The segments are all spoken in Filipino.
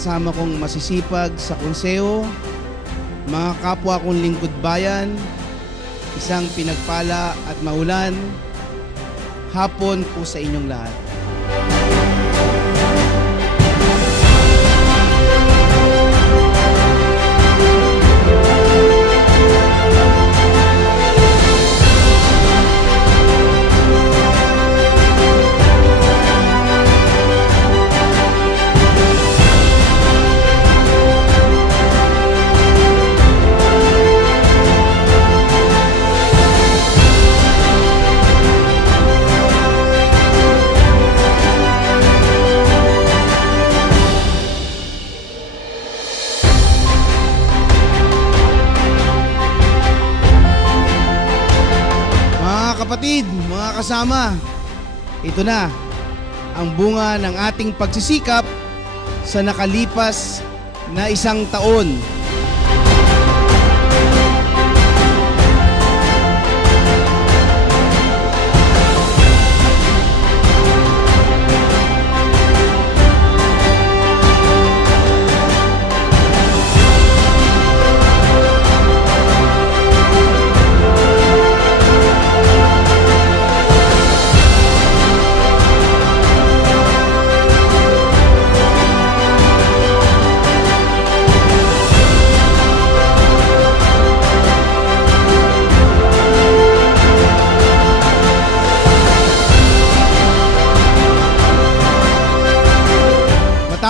kasama kong masisipag sa konseho, mga kapwa kong lingkod bayan, isang pinagpala at maulan, hapon po sa inyong lahat. Kapatid, mga kasama, ito na ang bunga ng ating pagsisikap sa nakalipas na isang taon.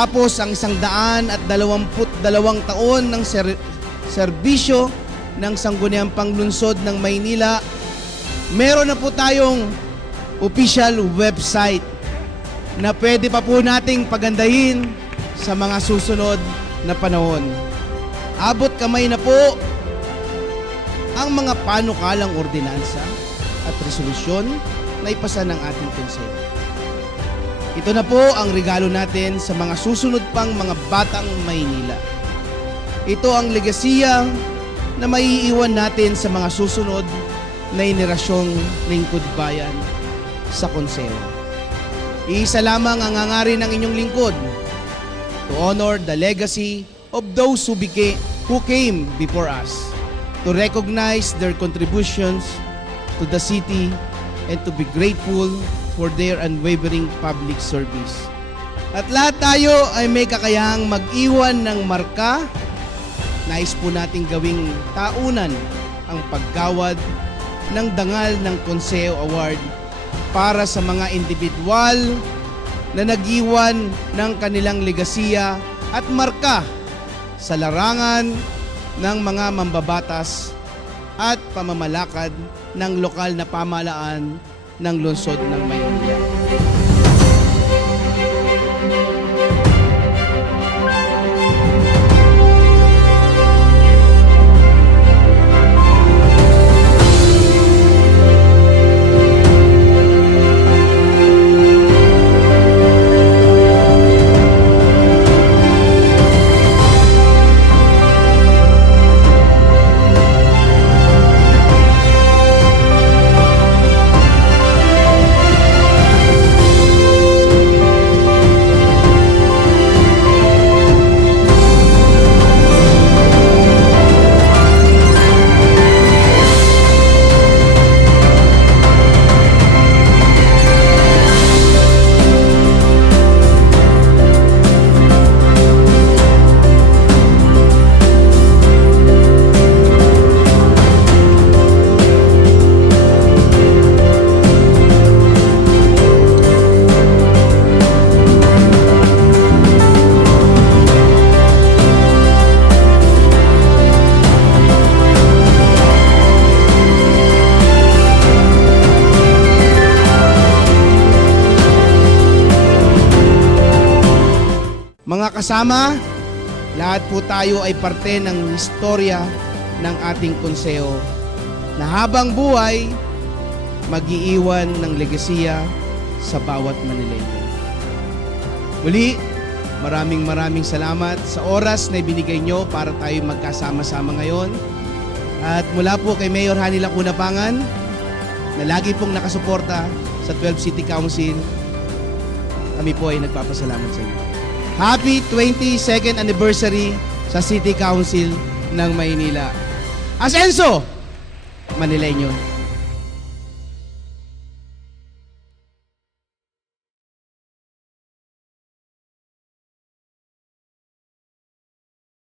Matapos ang isang daan at dalawamput dalawang taon ng ser- serbisyo ng Sangguniang Panglunsod ng Maynila, meron na po tayong official website na pwede pa po nating pagandahin sa mga susunod na panahon. Abot kamay na po ang mga panukalang ordinansa at resolusyon na ipasa ng ating konseho. Ito na po ang regalo natin sa mga susunod pang mga batang Maynila. Ito ang legasiya na maiiwan natin sa mga susunod na inerasyong lingkod bayan sa konseho. Iisa lamang ang hangarin ng inyong lingkod to honor the legacy of those who, beca- who came before us, to recognize their contributions to the city, and to be grateful for their unwavering public service. At lahat tayo ay may kakayahang mag-iwan ng marka. Nais po nating gawing taunan ang paggawad ng dangal ng Consejo Award para sa mga individual na nag-iwan ng kanilang legasiya at marka sa larangan ng mga mambabatas at pamamalakad ng lokal na pamalaan ng lungsod ng Maynila. Mga kasama, lahat po tayo ay parte ng istorya ng ating konseho na habang buhay, mag-iiwan ng legasiya sa bawat Manileño. Muli, maraming maraming salamat sa oras na ibinigay nyo para tayo magkasama-sama ngayon. At mula po kay Mayor Hani Lacuna Pangan, na lagi pong nakasuporta sa 12 City Council, kami po ay nagpapasalamat sa inyo. Happy 22nd anniversary sa City Council ng Maynila. Asenso, Manileño.